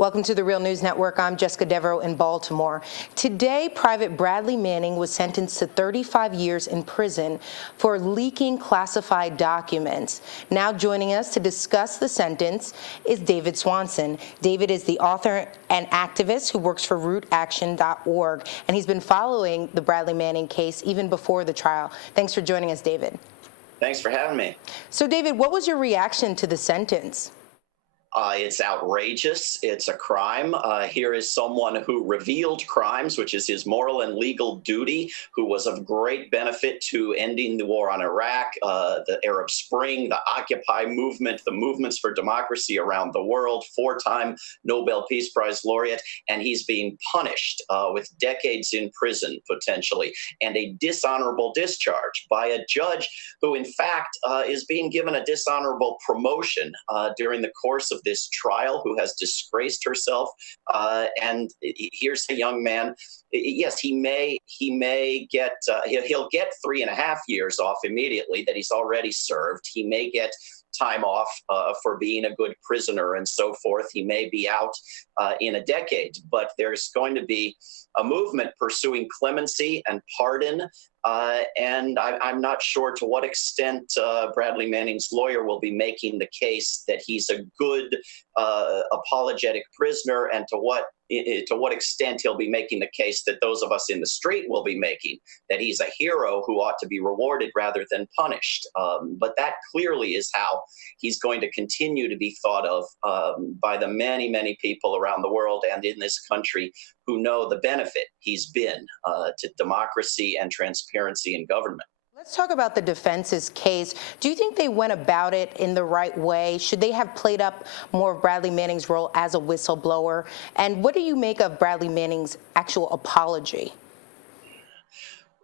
Welcome to the Real News Network. I'm Jessica Devereaux in Baltimore. Today, Private Bradley Manning was sentenced to 35 years in prison for leaking classified documents. Now joining us to discuss the sentence is David Swanson. David is the author and activist who works for rootaction.org, and he's been following the Bradley Manning case even before the trial. Thanks for joining us, David. Thanks for having me. So, David, what was your reaction to the sentence? It's outrageous. It's a crime. Here is someone who revealed crimes, which is his moral and legal duty, who was of great benefit to ending the war on Iraq, the Arab Spring, the Occupy movement, the movements for democracy around the world, four-time Nobel Peace Prize laureate, and he's being punished with decades in prison, potentially, and a dishonorable discharge by a judge who, in fact, is being given a dishonorable promotion during the course of this trial, who has disgraced herself. And here's a young man. Yes, he may get he'll get 3.5 years off immediately that he's already served. He may get time off for being a good prisoner and so forth. He may be out in a decade, but there's going to be a movement pursuing clemency and pardon. And I'm not sure to what extent Bradley Manning's lawyer will be making the case that he's a good apologetic prisoner, and to what extent he'll be making the case that those of us in the street will be making, that he's a hero who ought to be rewarded rather than punished. But that clearly is how he's going to continue to be thought of by the many, many people around the world and in this country who know the benefit he's been to democracy and transparency in government. Let's talk about the defense's case. Do you think they went about it in the right way? Should they have played up more of Bradley Manning's role as a whistleblower? And what do you make of Bradley Manning's actual apology?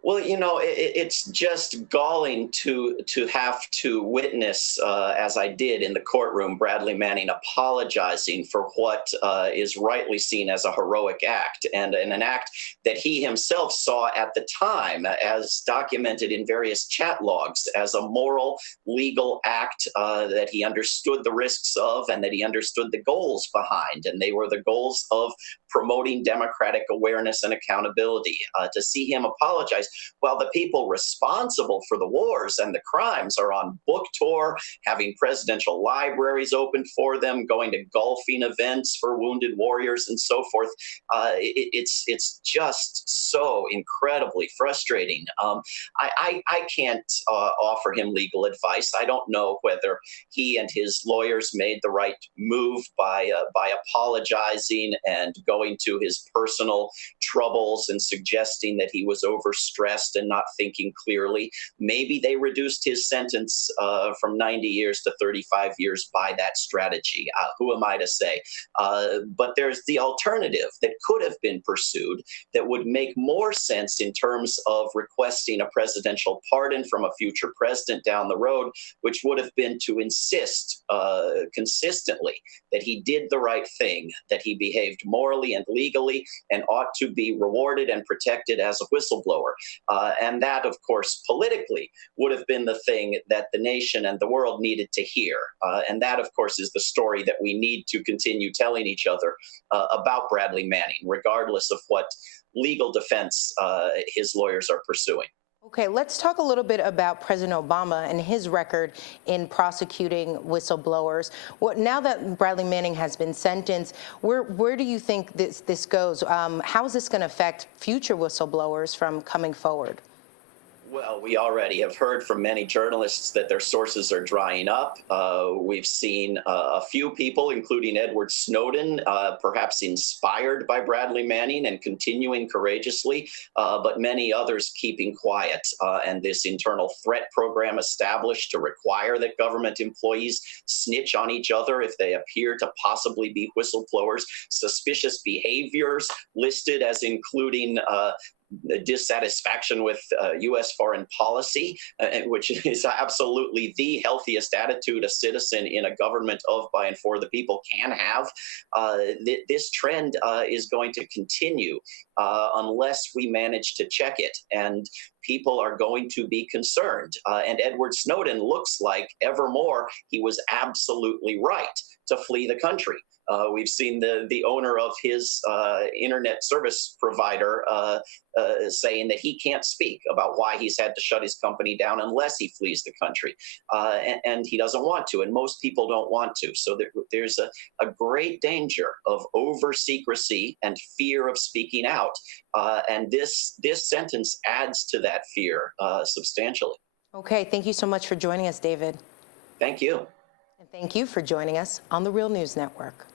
Well, you know, it's just galling to have to witness, as I did in the courtroom, Bradley Manning apologizing for what is rightly seen as a heroic act, and an act that he himself saw at the time, as documented in various chat logs, as a moral, legal act that he understood the risks of and that he understood the goals behind. And they were the goals of promoting democratic awareness and accountability. To see him apologize while the people responsible for the wars and the crimes are on book tour, having presidential libraries opened for them, going to golfing events for wounded warriors and so forth. It's just so incredibly frustrating. I can't offer him legal advice. I don't know whether he and his lawyers made the right move by apologizing and going to his personal troubles and suggesting that he was overstressed and not thinking clearly. Maybe they reduced his sentence from 90 years to 35 years by that strategy. Who am I to say? But there's the alternative that could have been pursued that would make more sense in terms of requesting a presidential pardon from a future president down the road, which would have been to insist consistently that he did the right thing, that he behaved morally and legally and ought to be rewarded and protected as a whistleblower. And that, of course, politically would have been the thing that the nation and the world needed to hear. And that, of course, is the story that we need to continue telling each other about Bradley Manning, regardless of what legal defense his lawyers are pursuing. Okay, let's talk a little bit about President Obama and his record in prosecuting whistleblowers. Now that Bradley Manning has been sentenced, where do you think this goes? How is this going to affect future whistleblowers from coming forward? Well, we already have heard from many journalists that their sources are drying up. We've seen a few people, including Edward Snowden, perhaps inspired by Bradley Manning and continuing courageously, but many others keeping quiet. And this internal threat program established to require that government employees snitch on each other if they appear to possibly be whistleblowers, suspicious behaviors listed as including dissatisfaction with U.S. foreign policy, which is absolutely the healthiest attitude a citizen in a government of, by, and for the people can have. This trend is going to continue unless we manage to check it. And people are going to be concerned. And Edward Snowden looks like evermore he was absolutely right to flee the country. We've seen the owner of his internet service provider saying that he can't speak about why he's had to shut his company down unless he flees the country. And he doesn't want to, and most people don't want to. So there's a great danger of over secrecy and fear of speaking out. And this sentence adds to that fear substantially. Okay, thank you so much for joining us, David. Thank you. And thank you for joining us on the Real News Network.